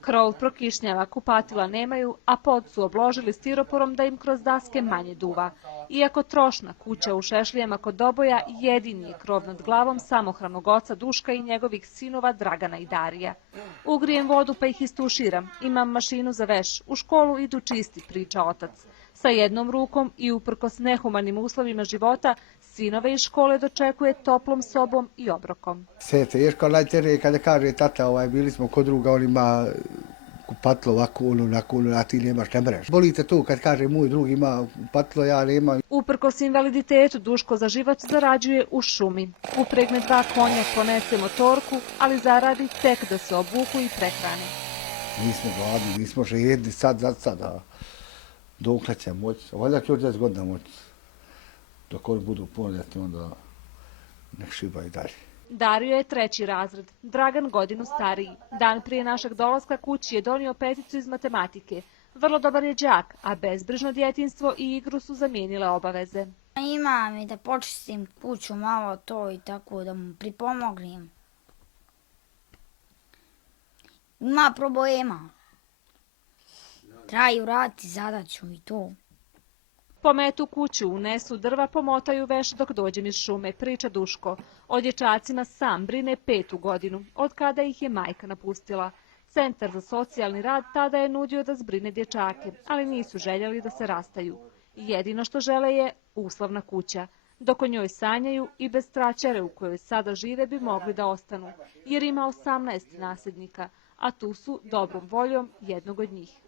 Krov prokišnjava, kupatila nemaju, a pod su obložili stiroporom da im kroz daske manje duva. Iako trošna kuća u Šešlijama kod Doboja jedini je krov nad glavom samohranog oca Duška i njegovih sinova Dragana i Darija. Ugrijem vodu pa ih istuširam, imam mašinu za veš, u školu idu čisti, priča otac. Sa jednom rukom i uprkos nehumanim uslovima života, sinove iz škole dočekuje toplom sobom i obrokom. Sve je teško, najteže kada kaže tata, bili smo kod druga, on ima kupatlo ovako, onako, a ti nemaš, ne mreš. Boli te to kad kaže moj drug ima kupatlo, ja nemam. Uprkos invaliditetu, Duško za život zarađuje u šumi. Upregne 2 konja, ponese motorku, ali zaradi tek da se obuku i prehrane. Nismo gladni, nismo žedni sad za sada. Dokle će moći, valjda će još 10 godina moći. Dok oni budu punoljetni, onda nek šiba i dalje. Dario je 3. razred, Dragan godinu stariji. Dan prije našeg dolaska kući je donio peticu iz matematike. Vrlo dobar je đak, a bezbrižno djetinjstvo i igru su zamijenile obaveze. Imam i da počistim kuću malo to i tako da mu pripomognem. Ima problema. Traju raditi zadaću i to. Pometu kuću, unesu drva, pomotaju veš dok dođem iz šume, priča Duško. O dječacima sam brine 5. godinu, od kada ih je majka napustila. Centar za socijalni rad tada je nudio da zbrine dječake, ali nisu željeli da se rastaju. Jedino što žele je uslovna kuća. Dok o njoj sanjaju i bez tračare u kojoj sada žive bi mogli da ostanu, jer ima 18 nasljednika, a tu su dobrom voljom jednog od njih.